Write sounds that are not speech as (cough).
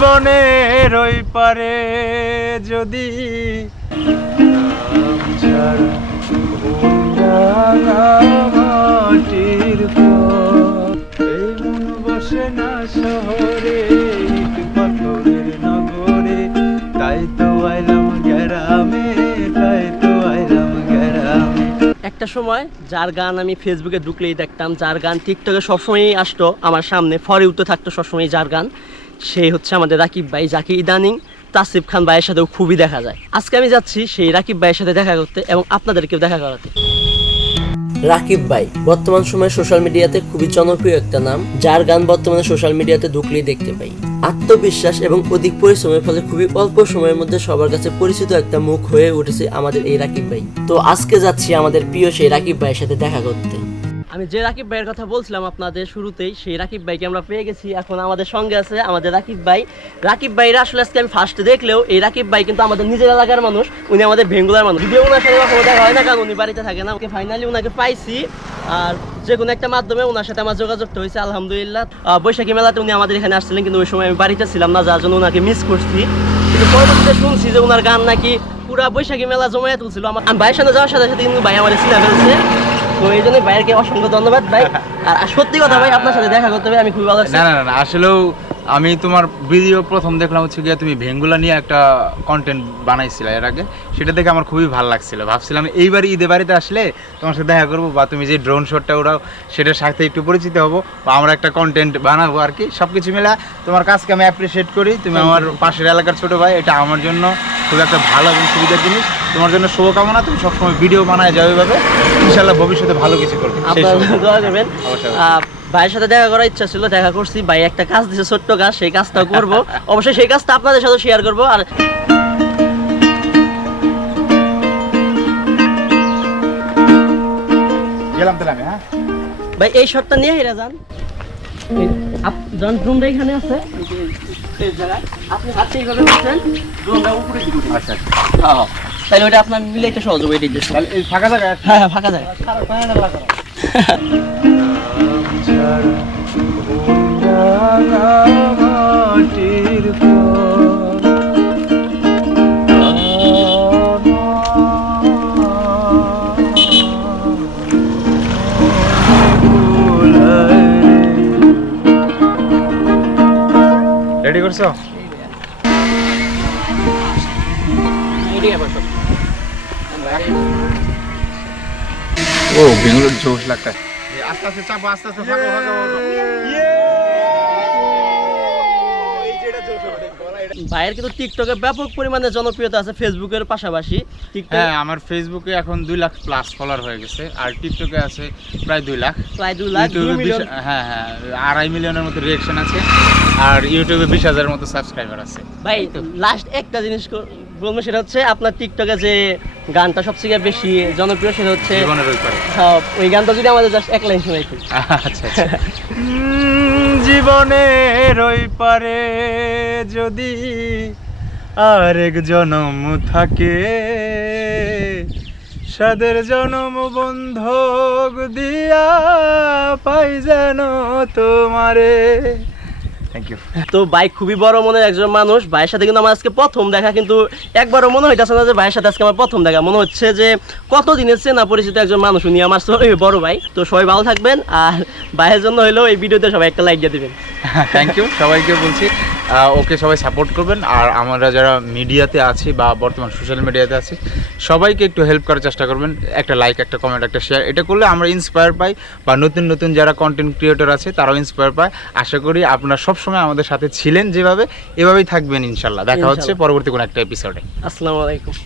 জীবনের ওই পারে যদি মাটির বসে না শহরে নগরে। একটা সময় যার গান আমি ফেসবুকে ঢুকলেই দেখতাম, যার গান টিকটকে সবসময়ই আসতো আমার সামনে, ফরে উঠতে থাকতো সবসময় যার গান। সেই হচ্ছে আমাদের রাকিব ভাই যাকে ইদানিং তাসিফ খান ভাইয়ের সাথেও খুবই দেখা যায়। আজকে আমি যাচ্ছি সেই রাকিব ভাইয়ের সাথে দেখা করতে এবং আপনাদেরকেও দেখা করাতে। রাকিব ভাই, বর্তমান সময়ে সোশ্যাল মিডিয়াতে খুবই জনপ্রিয় একটা নাম, যার গান বর্তমানে সোশ্যাল মিডিয়াতে ঢুকলেই দেখতে পাই। আত্মবিশ্বাস এবং অধিক পরিশ্রমের ফলে খুবই অল্প সময়ের মধ্যে সবার কাছে পরিচিত একটা মুখ হয়ে উঠেছে আমাদের এই রাকিব ভাই। তো আজকে যাচ্ছি আমাদের প্রিয় সেই রাকিব ভাইয়ের সাথে দেখা করতে। আমি যে রাকিব ভাইয়ের কথা বলছিলাম আপনাদের শুরুতেই, সেই রাকিব ভাইকে আমরা পেয়ে গেছি। এখন আমাদের সঙ্গে আছে আমাদের রাকিব ভাই। রাকিব ভাইরা আসলে আজকে আমি ফার্স্ট দেখলেও এই রাকিব ভাই কিন্তু আমাদের নিজের এলাকার মানুষ, উনি আমাদের ভেঙ্গুলার মানুষ। যদিও ওনার সাথে কখনো দেখা হয় না, কারণ উনি বাড়িতে থাকে না। ওকে ফাইনালি ওনাকে পাইছি। আর যে কোনো একটা মাধ্যমে ওনার সাথে আমার যোগাযোগটা হয়েছে, আলহামদুলিল্লাহ। বৈশাখী মেলাতে উনি আমাদের এখানে আসছিলেন, কিন্তু ওই সময় আমি বাড়িতে ছিলাম না, যার জন্য ওনাকে মিস করছি। কিন্তু পরবর্তীতে শুনছি যে ওনার গান নাকি পুরা বৈশাখী মেলা জমায়ে তুলছিল আমার। আমি ভাইয়ের সাথে যাওয়ার সাথে সাথে কিন্তু ভাই আমার চিনা ফেলছে। তো এই জন্য ভাইয়েরকে অসংখ্য ধন্যবাদ ভাই। আর সত্যি কথা ভাই আপনার সাথে দেখা করতে হবে আমি খুবই ভালো না না, না আসলেও আমি তোমার ভিডিও প্রথম দেখলাম হচ্ছে গিয়ে তুমি ভেঙ্গুলা নিয়ে একটা কন্টেন্ট বানাইছিলে এর আগে। সেটা দেখে আমার খুবই ভালো লাগছিল। ভাবছিলাম এইবার ঈদে বাড়িতে আসলে তোমার সাথে দেখা করব বা তুমি যে ড্রোন শটটা ওরাও সেটার সাথে একটু পরিচিত হব বা আমরা একটা কন্টেন্ট বানাবো আর কি। সব কিছু মিলে তোমার কাজকে আমি অ্যাপ্রিসিয়েট করি। তুমি আমার পাশের এলাকার ছোট ভাই এটা আমার জন্য। খুব একটা ভালো এবং সুবিধার জিনিস। তোমার জন্য শুভকামনা তুমি সবসময় ভিডিও বানায় যাও এভাবে ইনশাল্লাহ ভবিষ্যতে ভালো কিছু করবে। ভাইয়ের সাথে দেখা করার ইচ্ছা ছিল দেখা করছি। ভাই একটা কাজ দিছে ছোট্ট কাজ সেই কাজটাও করব। (laughs) অবশ্যই সেই কাজটা আপনাদের সাথে শেয়ার করব। আর গেলাম তাহলে আমি হ্যাঁ? ভাই এই শটটা নিয়ে হেরা যান। ড্রোনটা এখানে আছে। এই যে- এই আপনি হাতে এইভাবে করছেন ড্রোনটা উপরে দিকে আচ্ছা হ্যাঁ হ্যাঁ। তাহলে ওটা আপনার মিলাইতে সহজ হবে ফাঁকা জায়গা হ্যাঁ হ্যাঁ ফাঁকা যায় (laughs) করছ এদিকে আবার সব। ও বেঙ্গলোর জোশ লাগতা আস্তে আস্তে চাপো আস্তে আস্তে ভাইয়ের কিন্তু টিকটকে ব্যাপক পরিমাণে জনপ্রিয়তা আছে ফেসবুকের পাশাপাশি। হ্যাঁ আমার ফেসবুকে এখন দুই লাখ প্লাস ফলোয়ার হয়ে গেছে আর টিকটকে আছে প্রায় দুই লাখ। প্রায় দুই লাখ মিলিয়ন হ্যাঁ হ্যাঁ আড়াই মিলিয়নের মতো রিয়েকশন আছে আর ইউটিউবে বিশ হাজারের মতো সাবস্ক্রাইবার আছে। ভাই লাস্ট একটা জিনিস বলব সেটা হচ্ছে আপনার টিকটকে যে গানটা সবথেকে বেশি জনপ্রিয় সেটা হচ্ছে জীবনের ওই গানটা যদি আমাদের জাস্ট এক লাইন শোনাইতে আচ্ছা আচ্ছা। (laughs) জীবনের ওই পারে যদি আরেক জনম থাকে সাদের জনম বন্ধক দিয়া পাই যেন তোমারে। থ্যাংক ইউ তো বাইক খুবই বড় মনের একজন মানুষ। ভাইয়ের সাথে কিন্তু আমার আজকে প্রথম দেখা কিন্তু একবারও মনে হইতেছে না যে ভাইয়ের সাথে আজকে আমার প্রথম দেখা। মনে হচ্ছে যে কত দিনের চেনা পরিচিত একজন মানুষ উনি আমার বড় ভাই। তো সবাই ভালো থাকবেন আর ভাইয়ের জন্য হলেও এই ভিডিওতে সবাই একটা লাইক দিয়ে দিবেন। (laughs) থ্যাংক ইউ সবাইকে বলছি ওকে সবাই সাপোর্ট করবেন আর আমরা যারা মিডিয়াতে আছি বা বর্তমান সোশ্যাল মিডিয়াতে আছি সবাইকে একটু হেল্প করার চেষ্টা করবেন। একটা লাইক একটা কমেন্ট একটা শেয়ার এটা করলে আমরা ইন্সপায়ার পাই বা নতুন নতুন যারা কন্টেন্ট ক্রিয়েটর আছে তারাও ইন্সপায়ার পায়। আশা করি আপনারা সবসময় আমাদের সাথে ছিলেন যেভাবে এভাবেই থাকবেন ইনশাল্লাহ। দেখা হচ্ছে পরবর্তী কোনো একটা এপিসোডে আসসালামু আলাইকুম।